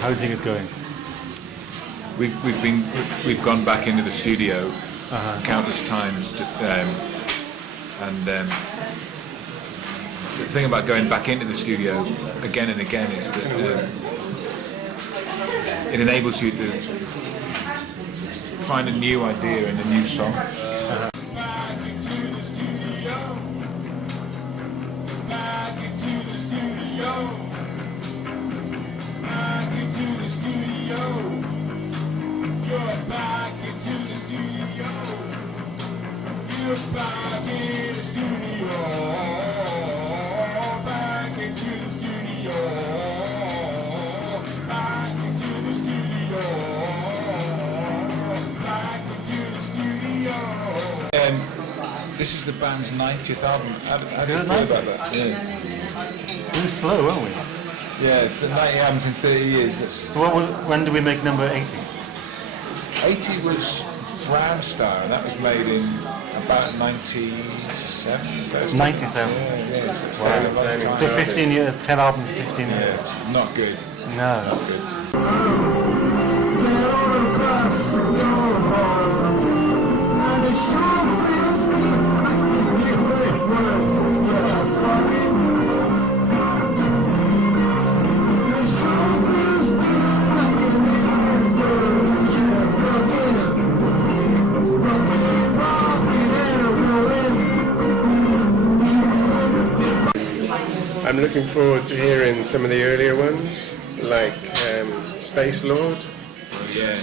How do you think it's going? We've gone back into the studio countless times, and the thing about going back into the studio again and again is that it enables you to find a new idea and a new song. This is the band's 90th album. How do you feel about that? Yeah. We were slow, weren't we? Yeah, 90 albums in 30 years. So when did we make number 80? 80 was Brown Star, and that was made in about 97. 97? Yeah. Wow. So 15 years, 10 albums, 15 years. Yeah, not good. No. Not good. I'm looking forward to hearing some of the earlier ones, like Space Lord. Yeah.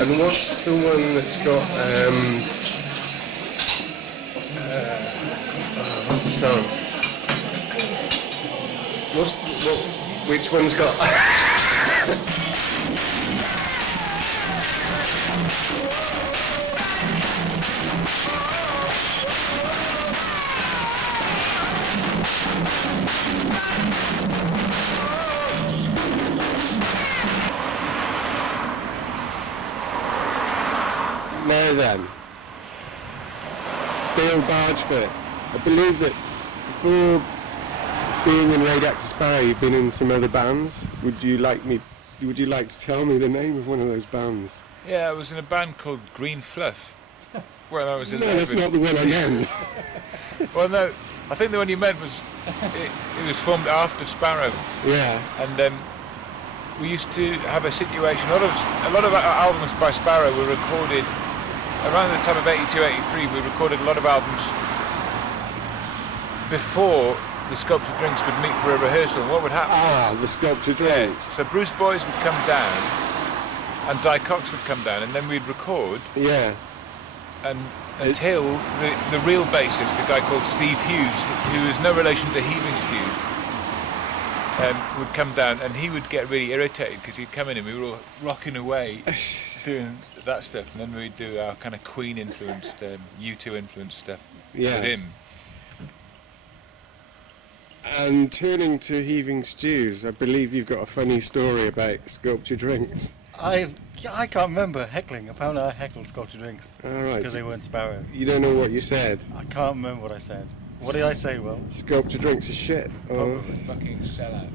And what's the one that's got what's the song? Which one's got Now then, Bill Bargefoot. I believe that before being in Radioactive Sparrow, you've been in some other bands. Would you like to tell me the name of one of those bands? Yeah, I was in a band called Green Fluff. Well, I was 11. No, that's not the one I meant. Well, no, I think the one you meant was it was formed after Sparrow. Yeah. And we used to have a situation. A lot of our albums by Sparrow were recorded around the time of 82, 83. We recorded a lot of albums before the Sculpture Drinks would meet for a rehearsal. And what would happen? The Sculpture Drinks. So Bruce Boys would come down, and Di Cox would come down, and then we'd record. Yeah. And until the real bassist, the guy called Steve Hughes, who is no relation to Heaving Stews, would come down, and he would get really irritated because he'd come in and we were all rocking away doing that stuff, and then we'd do our kind of Queen influenced, U2 influenced stuff with him. And turning to Heaving Stews, I believe you've got a funny story about Sculpture Drinks. I can't remember heckling. Apparently I heckled Sculpture Drinks. All right. Because they weren't Sparrow. You don't know what you said? I can't remember what I said. What did I say, Will? Sculpture Drinks is shit. Probably fucking sellout.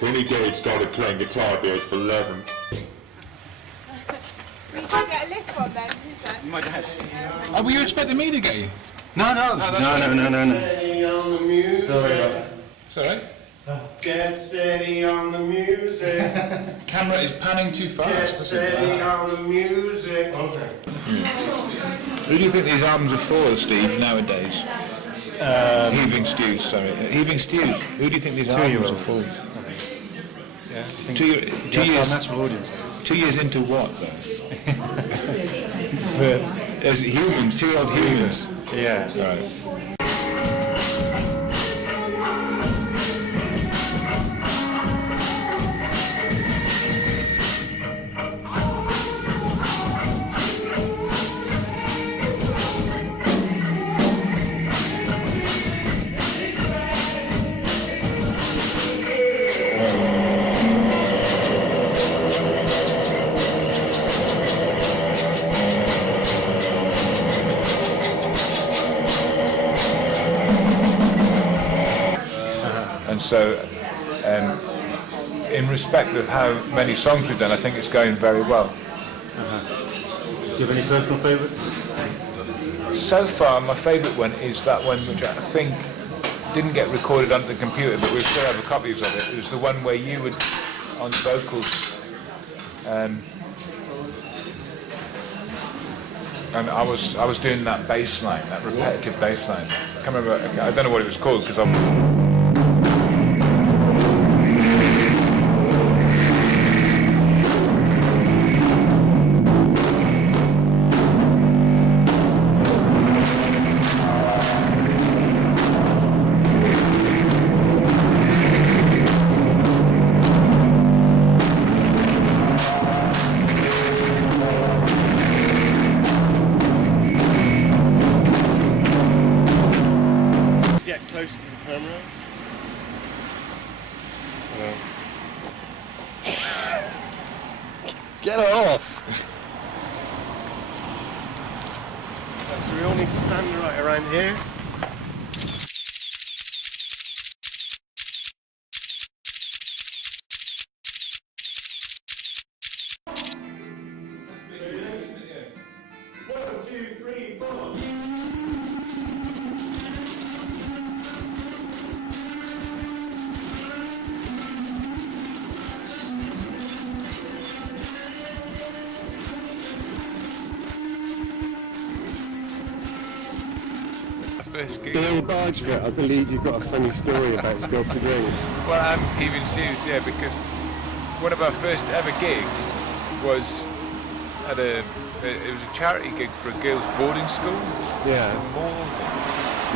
Tony Gage started playing guitar at the age of 11. We can get a lift from them, My dad. Oh, were you expecting me to get you? No. Steady on the music. Sorry? Get steady on the music. Camera is panning too Get fast. steady on the music. Okay. Who do you think these albums are for, Steve, nowadays? Heaving Stews, sorry. Heaving Stews. Who do you think these albums are for? Yeah. 2 years. Natural audience. 2 years into what, though? As humans, 2-year-old humans. Yeah. Right. So, in respect of how many songs we've done, I think it's going very well. Do you have any personal favourites? So far, my favourite one is that one which I think didn't get recorded onto the computer, but we still have copies of it. It was the one where you would, on vocals, and I was doing that bass line, that repetitive bass line. I can't remember. I don't know what it was called because I'm. Closer to the camera. Get off! So we all need to stand right around here. One, two, three, four. First gig. Bill Bargefoot, I believe you've got a funny story about sculpted rings. Well, I'm Heaving Stews, yeah, because one of our first ever gigs was at it was a charity gig for a girls' boarding school. Yeah. In Malvern.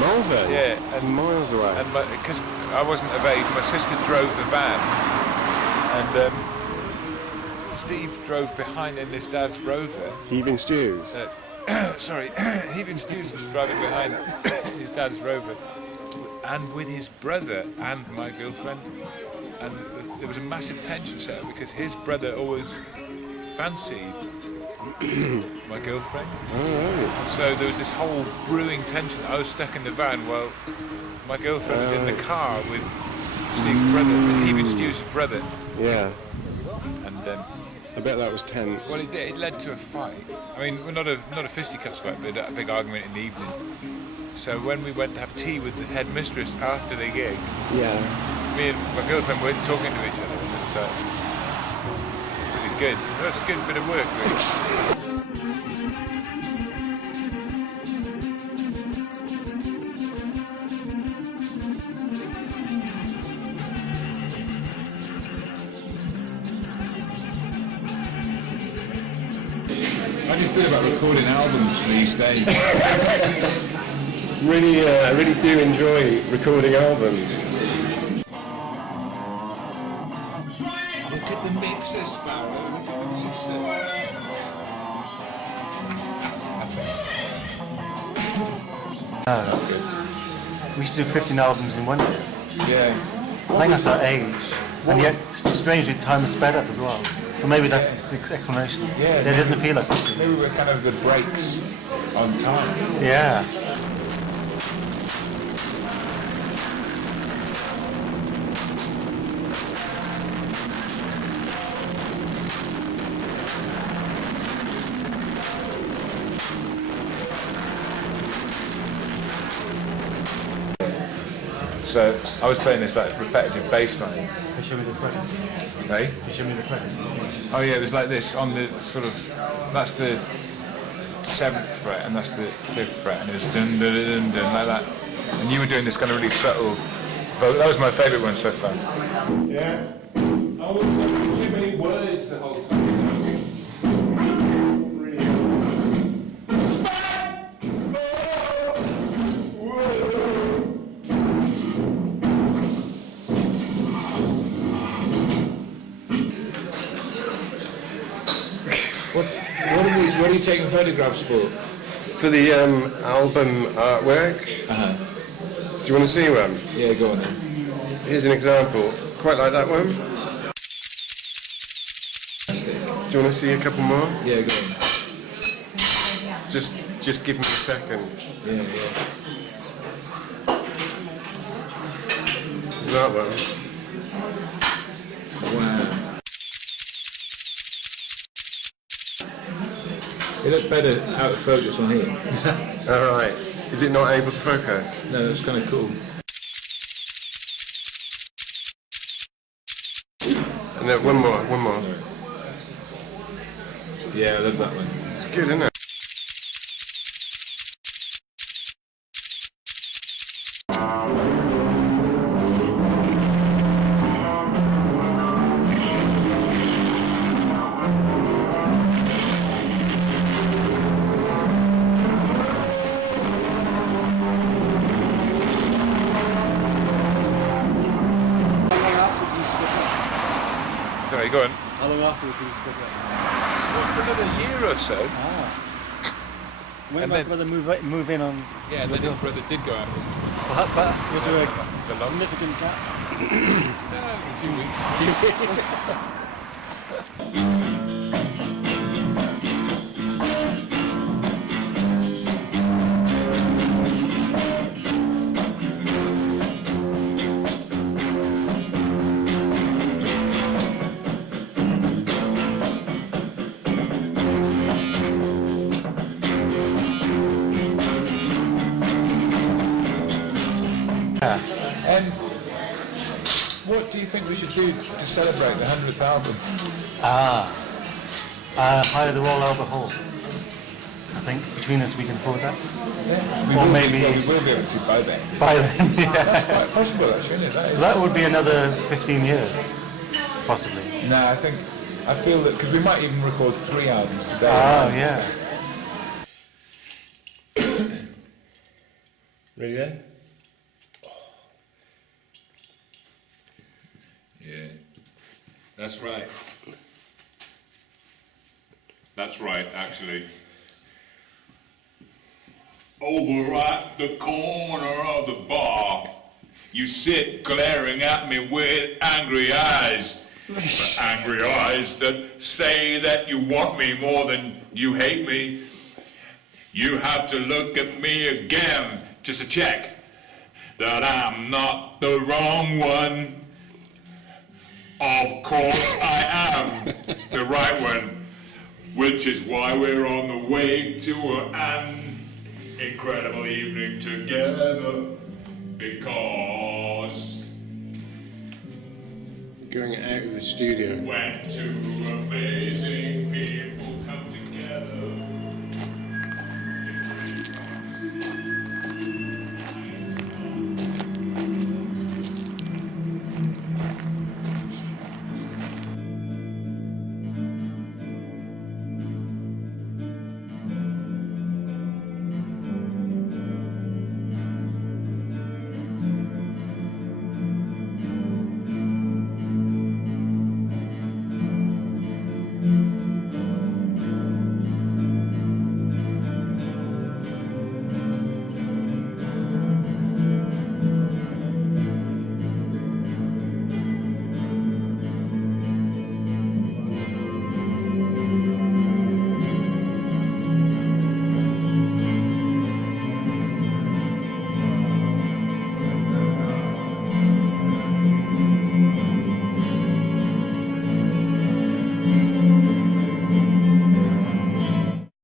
Malvern? Yeah. And miles away. And because I wasn't of age, my sister drove the van, and Steve drove behind in his dad's Rover. Heaving Stews? Sorry, Heaving Stews was driving behind his dad's Rover, and with his brother and my girlfriend, and there was a massive tension set up because his brother always fancied my girlfriend. Oh, right. So there was this whole brewing tension. I was stuck in the van while my girlfriend was in the car with Steve's brother, with Heaving Stews' brother. Yeah. And I bet that was tense. well, it led to a fight. I mean, well, not a fisticuffs fight, but a big argument in the evening. So when we went to have tea with the headmistress after the gig, Yeah. me and my girlfriend weren't talking to each other. And it's really good. That's a good bit of work, really. How do you feel about recording albums these days? I really do enjoy recording albums. Look at the mixer, Sparrow. Look at the mixer. We used to do 15 albums in one year. Yeah. I think that's our age. And yet, strangely, time has sped up as well. So maybe that's the explanation. Yeah. It doesn't feel like it. Maybe we're kind of the breaks on time. Yeah. So I was playing this like repetitive bass line. Can you show me the present? Hey? Can you show me the present? Oh yeah, it was like this on the sort of, that's the 7th fret and that's the 5th fret, and it was dun dun dun dun like that. And you were doing this kind of really subtle vocal. That was my favourite one so far. Yeah. I was making too many words the whole time. What are you taking photographs for? For the album artwork. Do you want to see one? Yeah, go on then. Here's an example. Quite like that one. Do you want to see a couple more? Yeah, go on. Just give me a second. Yeah, yeah. Is that one? Wow. It looks better out of focus on here. Alright. Is it not able to focus? No, that's kind of cool. And then one more. Yeah, I love that one. It's good, isn't it? Sorry, go on. How long afterwards did you split up? Well, for another year or so. When And did my then- brother move in on? Yeah, and then his brother did go out. But was there a The long. significant gap? No, a few weeks. And what do you think we should do to celebrate the 100th album? Hire the Royal Albert Hall. I think between us we can afford that. We Or will maybe- we will be able to by then. By then, yeah. That's quite possible, actually, isn't it? That is. That would be another 15 years, possibly. No, I feel that because we might even record 3 albums today. Oh, yeah. Ready then? Yeah, that's right. That's right, actually. Over at the corner of the bar, you sit glaring at me with angry eyes. But angry eyes that say that you want me more than you hate me. You have to look at me again just to check that I'm not the wrong one. Of course I am the right one, which is why we're on the way to an incredible evening together, because Going out of the studio. went to a